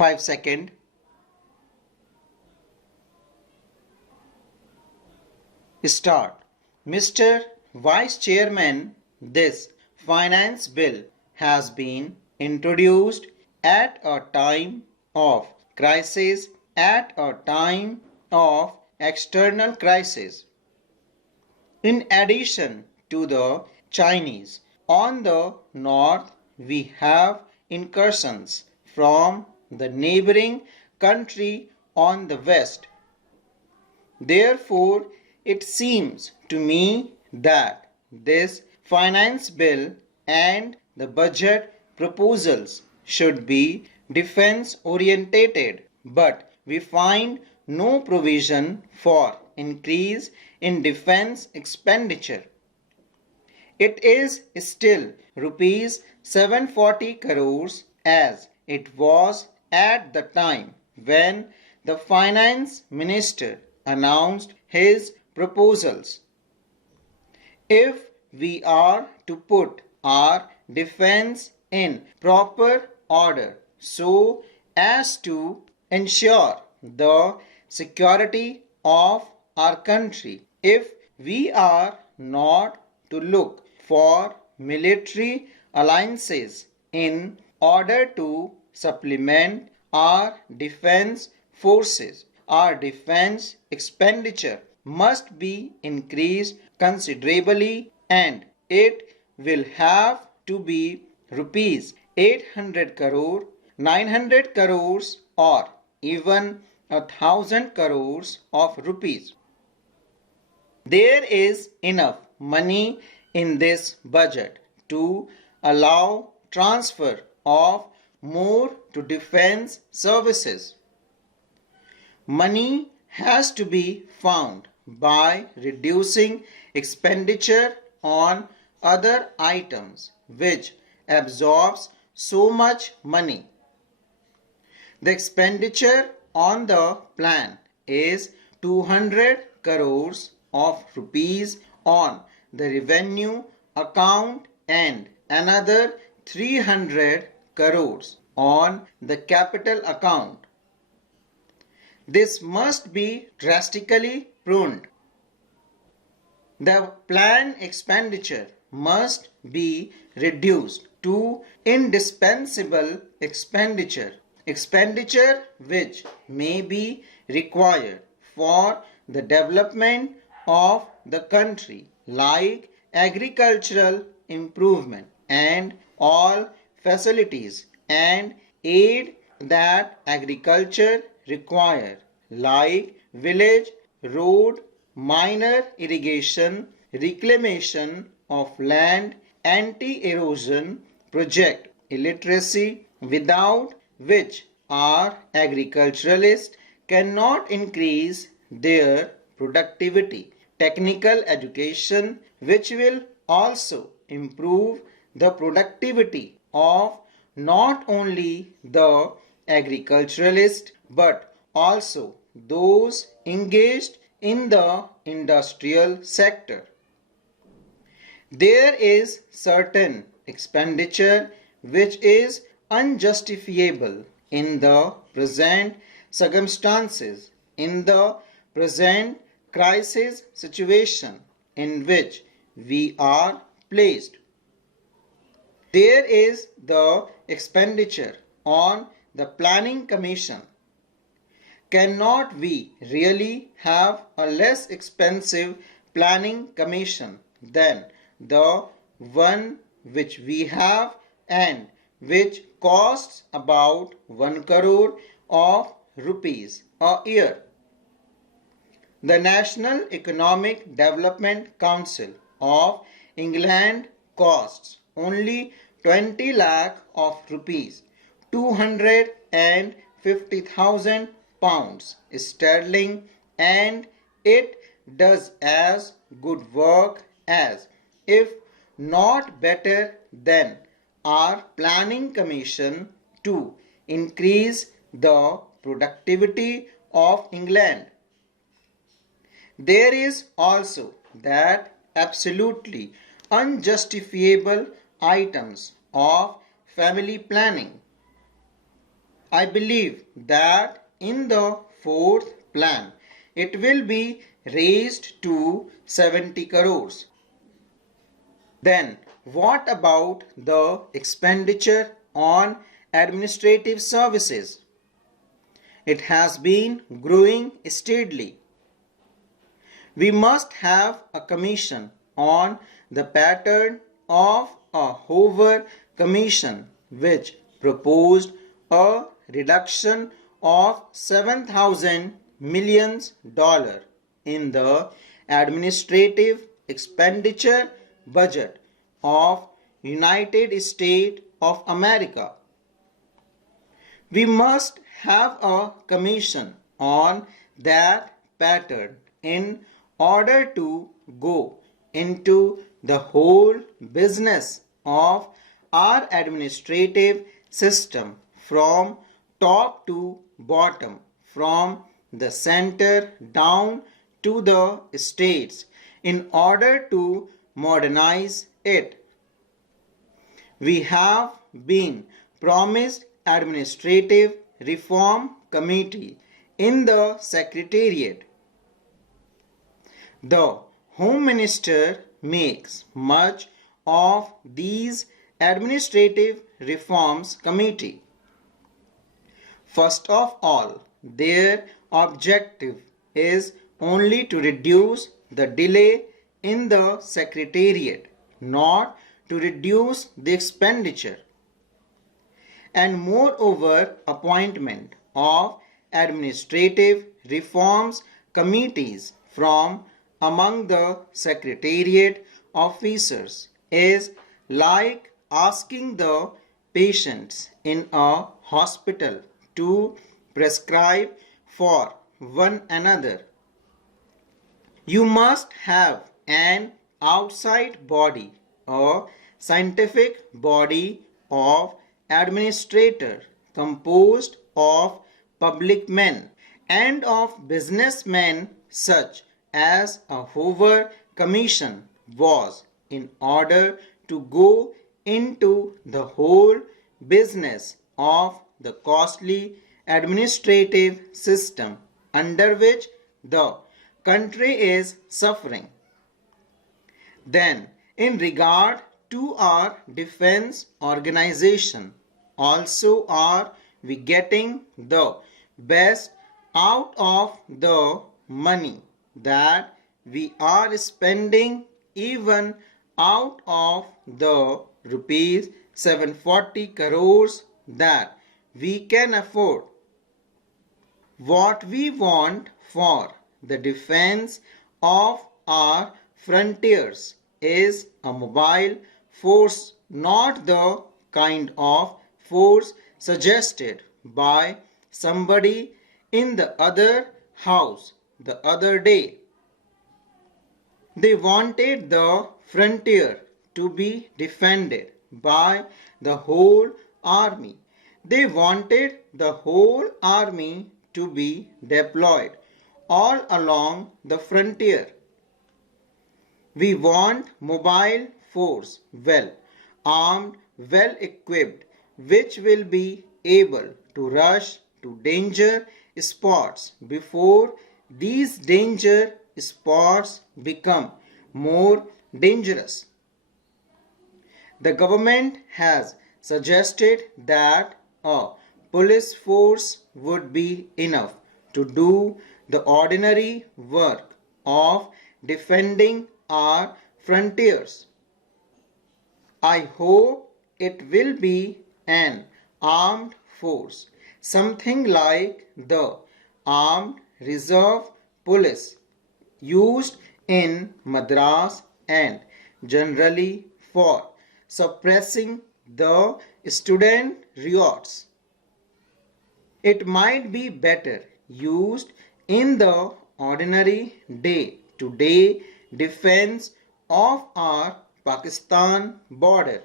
5 seconds. Start. Mr. Vice Chairman, this finance bill has been introduced at a time of crisis, at a time of external crisis. In addition to the Chinese, on the north we have incursions from the neighboring country on the west. Therefore, it seems to me that this finance bill and the budget proposals should be defense orientated, but we find no provision for increase in defense expenditure. It is still rupees 740 crores as it was at the time when the finance minister announced his proposals. If we are to put our defense in proper order so as to ensure the security of our country, if we are not to look for military alliances in order to supplement our defense forces, our defense expenditure must be increased considerably, and it will have to be rupees 800 crore, 900 crores or even 1,000 crores of rupees. There is enough money in this budget to allow transfer of more to defense services. Money has to be found by reducing expenditure on other items which absorbs so much money. The expenditure on the plan is 200 crores of rupees on the revenue account and another 300 crores on the capital account. This must be drastically pruned. The planned expenditure must be reduced to indispensable expenditure, expenditure which may be required for the development of the country, like agricultural improvement and all facilities and aid that agriculture require, like village, road, minor irrigation, reclamation of land, anti-erosion project, illiteracy, without which our agriculturalists cannot increase their productivity, technical education, which will also improve the productivity of not only the agriculturalists but also those engaged in the industrial sector. There is certain expenditure which is unjustifiable in the present circumstances, in the present crisis situation in which we are placed. There is the expenditure on the planning commission. Cannot we really have a less expensive planning commission than the one which we have and which costs about 1 crore of rupees a year? The National Economic Development Council of England costs only 20 lakh of rupees, 250,000 pounds sterling, and it does as good work as, if not better than, our planning commission to increase the productivity of England. There is also that absolutely unjustifiable items of family planning. I believe that in the fourth plan, it will be raised to 70 crores. Then, what about the expenditure on administrative services? It has been growing steadily. We must have a commission on the pattern of a Hoover Commission which proposed a reduction of $7,000 million in the administrative expenditure budget of United States of America. We must have a commission on that pattern in order to go into the whole business of our administrative system from top to bottom, from the center down to the states, in order to modernize it. We have been promised administrative reform committee in the secretariat. The Home Minister makes much of these administrative reforms committee. First of all, their objective is only to reduce the delay in the secretariat, not to reduce the expenditure. And moreover, appointment of administrative reforms committees from among the secretariat officers is like asking the patients in a hospital to prescribe for one another. You must have an outside body, a scientific body of administrator composed of public men and of businessmen such as a Hoover Commission was, in order to go into the whole business of the costly administrative system under which the country is suffering. Then, in regard to our defense organization, also are we getting the best out of the money that we are spending, even out of the rupees 740 crores that we can afford? What we want for the defense of our frontiers is a mobile force, not the kind of force suggested by somebody in the other house the other day. They wanted the frontier to be defended by the whole army. They wanted the whole army to be deployed all along the frontier. We want mobile force, well armed, well equipped, which will be able to rush to danger spots before these danger spots become more dangerous. The government has suggested that a police force would be enough to do the ordinary work of defending our frontiers. I hope it will be an armed force, something like the Armed Reserve Police used in Madras and generally for suppressing the student riots. It might be better used in the ordinary day-to-day defense of our Pakistan border.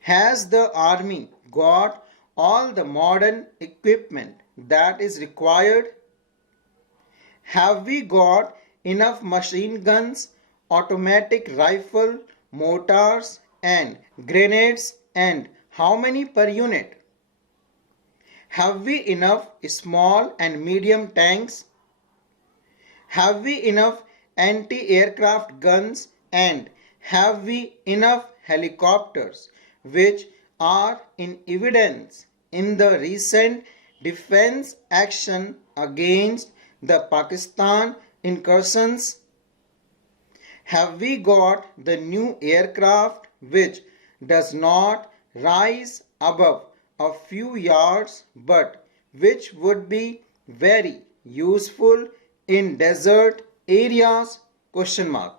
Has the army got all the modern equipment that is required? Have we got enough machine guns, automatic rifle, mortars and grenades, and how many per unit? Have we enough small and medium tanks? Have we enough anti-aircraft guns, and have we enough helicopters, which are in evidence in the recent defense action against the Pakistan incursions? Have we got the new aircraft which does not rise above a few yards but which would be very useful in desert areas? Question mark.